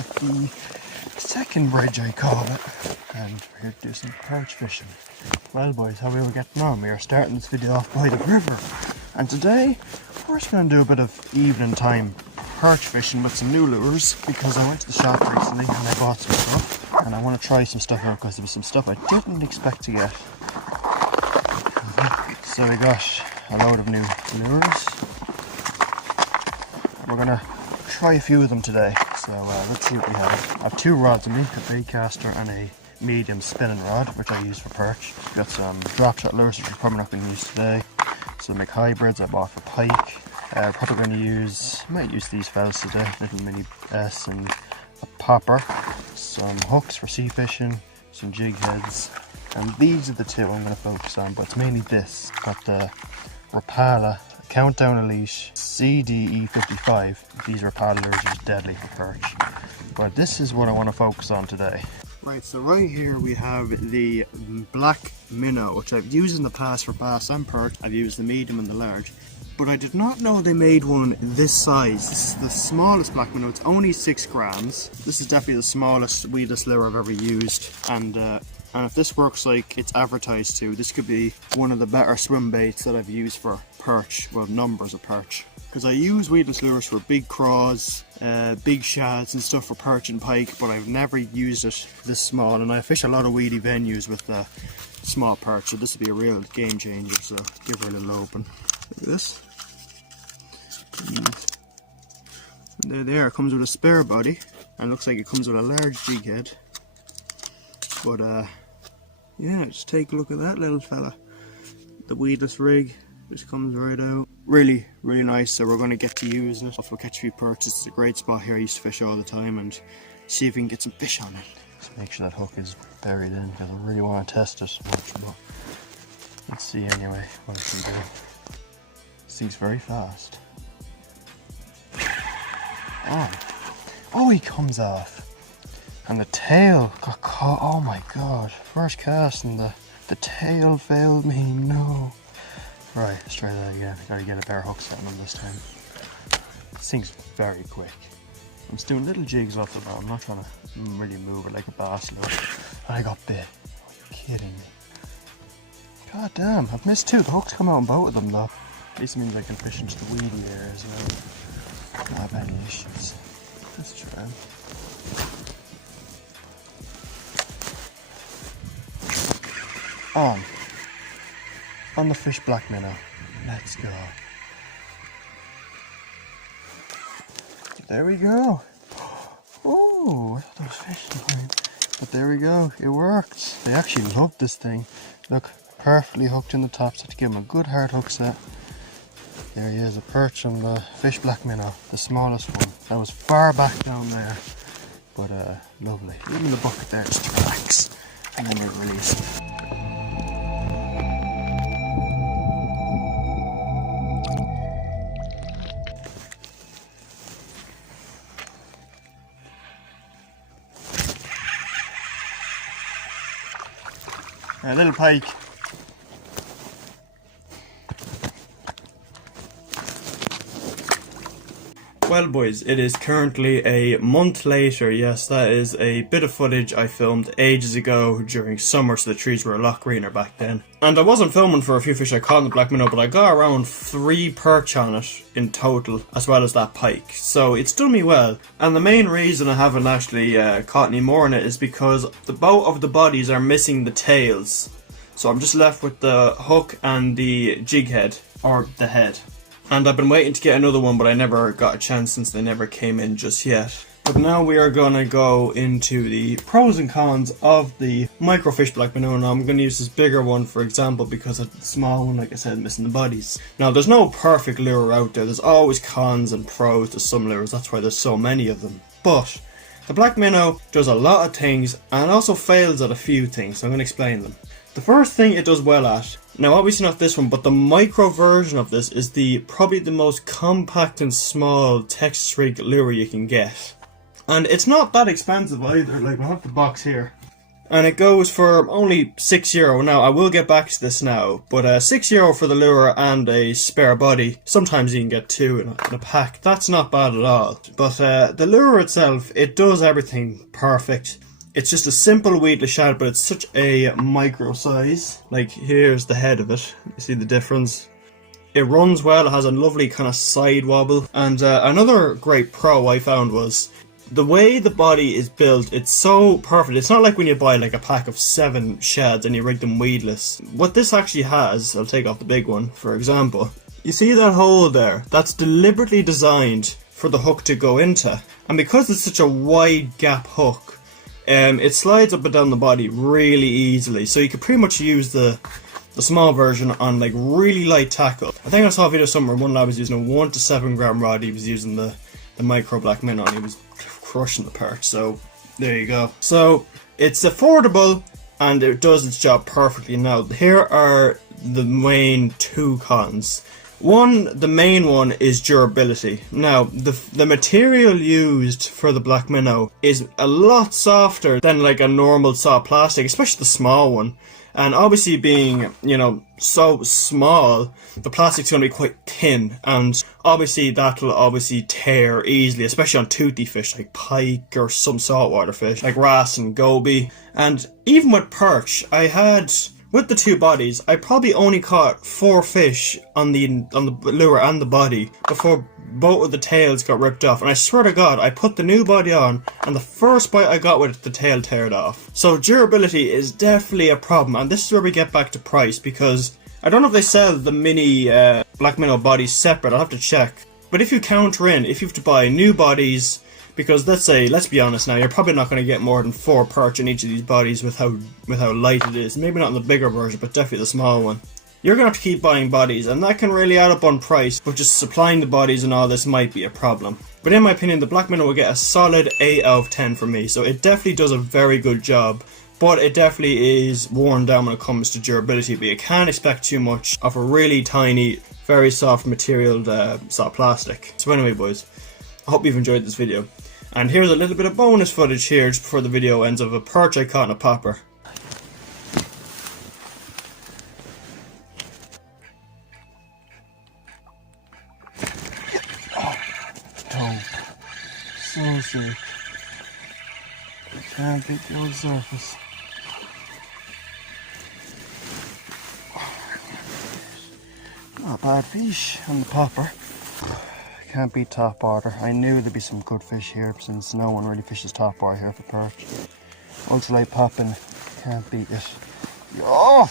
at the second bridge, I call it, and we're here to do some perch fishing. Well boys, how are we getting on? We are starting this video off by the river, and today we're just going to do a bit of evening time perch fishing with some new lures, because I went to the shop recently and I bought some stuff and I want to try some stuff out because there was some stuff I didn't expect to get. So we got a load of new lures. We're going to try a few of them today, so let's see what we have. I have two rods with me, a baitcaster and a medium spinning rod, which I use for perch. Got some drop shot lures, which we're probably not going to use today. Some make hybrids I bought for pike. Probably going to use, might use these fellas today, little mini S and a popper. Some hooks for sea fishing, some jig heads, and these are the two I'm going to focus on, but it's mainly this. Got the Rapala Countdown Elite CDE55. These Rapala lures are just deadly for perch, but this is what I want to focus on today. Right, so right here we have the black minnow, which I've used in the past for bass and perch. I've used the medium and the large, but I did not know they made one this size. This is the smallest black minnow. It's only 6 grams. This is definitely the smallest, weedless lure I've ever used, and if this works like it's advertised to, this could be one of the better swim baits that I've used for perch, well, numbers of perch. Because I use weedless lures for big craws, big shads and stuff for perch and pike, but I've never used it this small, and I fish a lot of weedy venues with small perch, so this would be a real game changer, so give her a little open. Look at this. And there, it comes with a spare body, and looks like it comes with a large jig head. But yeah, just take a look at that little fella. The weedless rig just comes right out. Really, really nice, so we're going to get to using it. If we'll catch a few perch, it's a great spot here. I used to fish all the time, and see if we can get some fish on it. Just make sure that hook is buried in, because I really want to test it much, but let's see anyway what I can do. This thing's very fast. Oh, he comes off. And the tail got caught. Oh my god. First cast and the tail failed me. No. Right, let's try that again. Gotta get a better hook set on him this time. This thing's very quick. I'm just doing little jigs off the bow. I'm not trying to really move it like a bass lure. And I got bit. Are you kidding me? God damn, I've missed 2. The hooks come out on both of them though. This means I can fish into the weedy area as well. Not have any issues. Let's try. On the fish black minnow. Let's go. There we go. Oh, I thought that was fishing. But there we go. It worked. They actually loved this thing. Look, perfectly hooked in the top, so to give him a good hard hook set. There he is, a perch on the fish black minnow, the smallest one. That was far back down there, but lovely. Leave him in the bucket there just to relax, and then we'll release him. A little pike. Well boys, it is currently a month later. Yes, that is a bit of footage I filmed ages ago during summer, so the trees were a lot greener back then. And I wasn't filming for a few fish I caught in the black minnow, but I got around 3 perch on it in total, as well as that pike. So it's done me well. And the main reason I haven't actually caught any more in it is because both of the bodies are missing the tails. So I'm just left with the hook and the jig head, or the head. And I've been waiting to get another one, but I never got a chance since they never came in just yet. But now we are going to go into the pros and cons of the microfish black minnow. Now I'm going to use this bigger one for example, because of the small one, like I said, missing the bodies. Now there's no perfect lure out there. There's always cons and pros to some lures. That's why there's so many of them. But the black minnow does a lot of things and also fails at a few things, so I'm going to explain them. The first thing it does well at, now obviously not this one, but the micro version of this is probably the most compact and small Texas rig lure you can get. And it's not that expensive either. Like, I have the box here. and it goes for only €6. Now, I will get back to this now, but €6 for the lure and a spare body. Sometimes you can get two in a pack. That's not bad at all. But the lure itself, it does everything perfect. It's just a simple weedless shad, but it's such a micro size. Like, here's the head of it. You see the difference? It runs well, it has a lovely kind of side wobble. And another great pro I found was the way the body is built. It's so perfect. It's not like when you buy like a pack of 7 shads and you rig them weedless. What this actually has, I'll take off the big one for example. You see that hole there? That's deliberately designed for the hook to go into. And because it's such a wide gap hook, it slides up and down the body really easily. So you could pretty much use the small version on like really light tackle. I think I saw a video somewhere one lad was using a 1 to 7 gram rod. He was using the micro black minnow and he was crushing the perch. So there you go. So it's affordable and it does its job perfectly. Now here are the main 2 cons. The main one is durability. Now, the material used for the black minnow is a lot softer than like a normal soft plastic, especially the small one. And obviously being, you know, so small, the plastic's going to be quite thin, and obviously that'll obviously tear easily, especially on toothy fish like pike or some saltwater fish like wrasse and goby. And even with perch, with the 2 bodies, I probably only caught 4 fish on the lure and the body before both of the tails got ripped off. And I swear to God, I put the new body on and the first bite I got with it, the tail teared off. So durability is definitely a problem, and this is where we get back to price, because I don't know if they sell the mini black minnow bodies separate. I'll have to check. But if you counter in, if you have to buy new bodies, because let's be honest now, you're probably not going to get more than 4 perch in each of these bodies with how light it is. Maybe not in the bigger version, but definitely the small one. You're going to have to keep buying bodies, and that can really add up on price, but just supplying the bodies and all this might be a problem. But in my opinion, the black minnow will get a solid 8 out of 10 from me, so it definitely does a very good job. But it definitely is worn down when it comes to durability, but you can't expect too much of a really tiny, very soft material soft plastic. So anyway boys, I hope you've enjoyed this video. And here's a little bit of bonus footage here just before the video ends of a perch I caught in a popper. Oh, so safe. Can't beat the old surface. Not a bad fish on the popper. Can't beat top water. I knew there'd be some good fish here since no one really fishes top water here for perch. Ultralight popping, can't beat it. Oh!